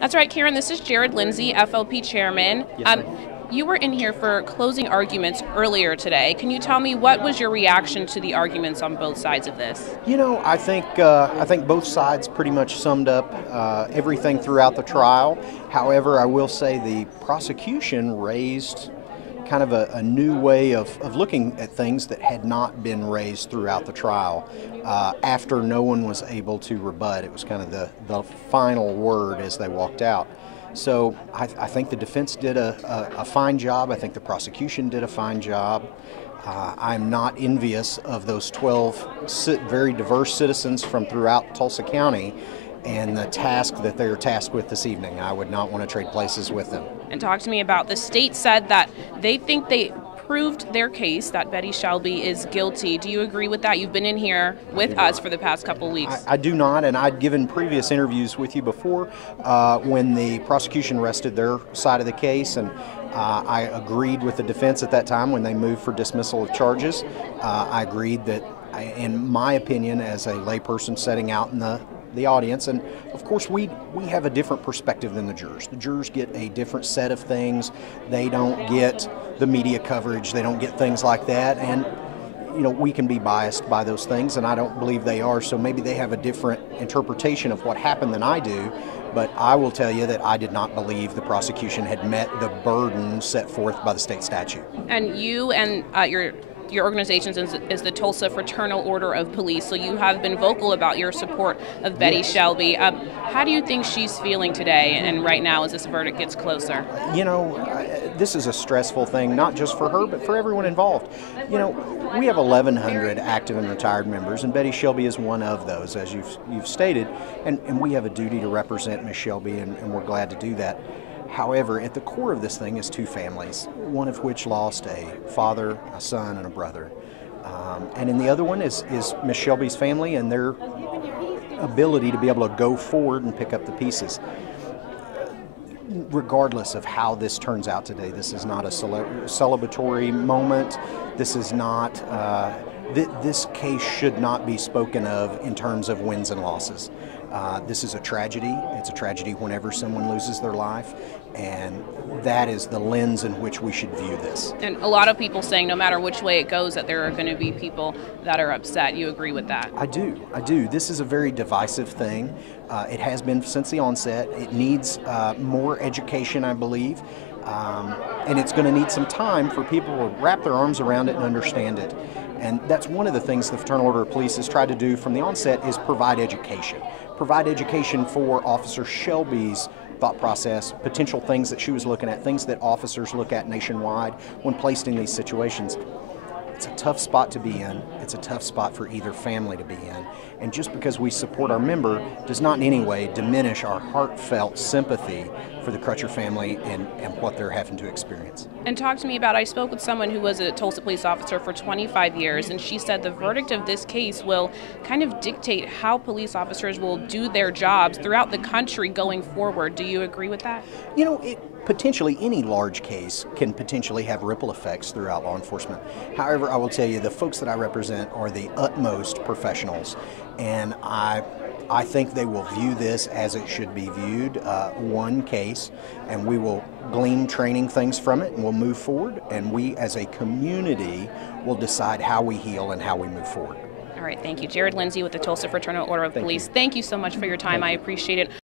That's right, Karen. This is Jared Lindsay, FOP chairman. Yes, You were in here for closing arguments earlier today. Can you tell me what was your reaction to the arguments on both sides of this? You know, I think both sides pretty much summed up everything throughout the trial. However, I will say the prosecution raised kind of a new way of looking at things that had not been raised throughout the trial after no one was able to rebut. It was kind of the final word as they walked out. So I think the defense did a fine job. I think the prosecution did a fine job. I'm not envious of those 12 very diverse citizens from throughout Tulsa County and the task that they're tasked with this evening. I would not want to trade places with them. And talk to me about the state said that they think they proved their case, that Betty Shelby is guilty. Do you agree with that? You've been in here with us for the past couple weeks. I do not, and I'd given previous interviews with you before when the prosecution rested their side of the case, and I agreed with the defense at that time when they moved for dismissal of charges. I agreed that, in my opinion, as a layperson setting out in the audience, and of course we have a different perspective than the jurors. The jurors get a different set of things. They don't get the media coverage. They don't get things like that, and you know, we can be biased by those things, and I don't believe they are, so maybe they have a different interpretation of what happened than I do. But I will tell you that I did not believe the prosecution had met the burden set forth by the state statute. And you and your organization is the Tulsa Fraternal Order of Police, so you have been vocal about your support of Betty Shelby. How do you think she's feeling today and right now as this verdict gets closer? You know, this is a stressful thing, not just for her, but for everyone involved. You know, we have 1,100 active and retired members, and Betty Shelby is one of those, as you've stated, and we have a duty to represent Ms. Shelby, and we're glad to do that. However, at the core of this thing is two families, one of which lost a father, a son, and a brother. And in the other one is Ms. Shelby's family and their ability to be able to go forward and pick up the pieces. Regardless of how this turns out today, this is not a celebratory moment. This is not, this case should not be spoken of in terms of wins and losses. This is a tragedy. It's a tragedy whenever someone loses their life, and that is the lens in which we should view this. And a lot of people saying no matter which way it goes that there are going to be people that are upset. You agree with that? I do. This is a very divisive thing. It has been since the onset. It needs more education, I believe, and it's going to need some time for people to wrap their arms around it and understand it. And that's one of the things the Fraternal Order of Police has tried to do from the onset is provide education. Provide education for Officer Shelby's thought process, potential things that she was looking at, things that officers look at nationwide when placed in these situations. It's a tough spot to be in. It's a tough spot for either family to be in. And just because we support our member does not in any way diminish our heartfelt sympathy for the Crutcher family and what they're having to experience. And talk to me about, I spoke with someone who was a Tulsa police officer for 25 years, and she said the verdict of this case will kind of dictate how police officers will do their jobs throughout the country going forward. Do you agree with that? You know, potentially any large case can potentially have ripple effects throughout law enforcement. However, I will tell you the folks that I represent are the utmost professionals, and I think they will view this as it should be viewed, one case, and we will glean training things from it, and we'll move forward, and we as a community will decide how we heal and how we move forward. All right, thank you. Jared Lindsay with the Tulsa Fraternal Order of Police. Thank you so much for your time. I appreciate it.